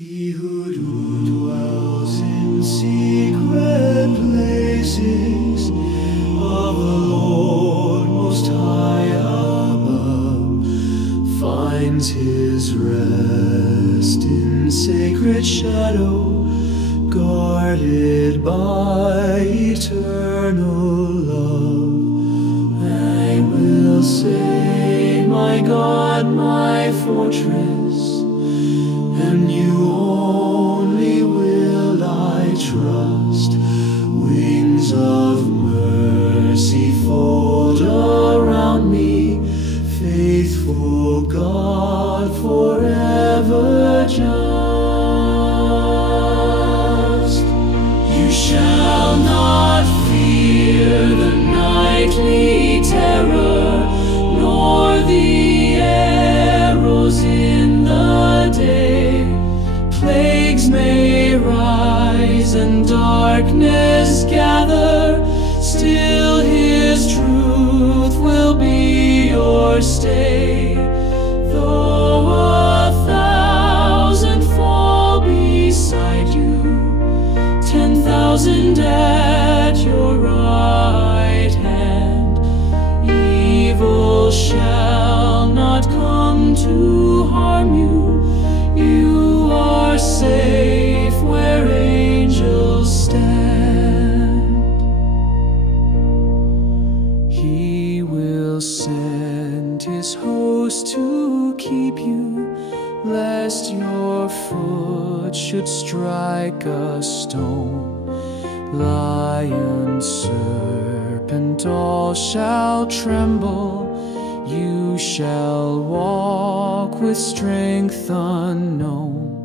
He who dwells in secret places of the Lord Most High above finds his rest in sacred shadow, guarded by eternal love. I will say, my God, my fortress, and you only will I trust. Wings of mercy fold around me, faithful God, forever just. You shall not fear the nightly terror, nor the arrows in the day. Plagues may rise and darkness gather, still his truth will be your stay. Though 1,000 fall beside you, 10,000 at your right hand, evil shall not come to harm you. You are safe where angels stand. He will send his host to keep you, lest your foot should strike a stone. Lion, serpent, all shall tremble. You shall walk with strength unknown.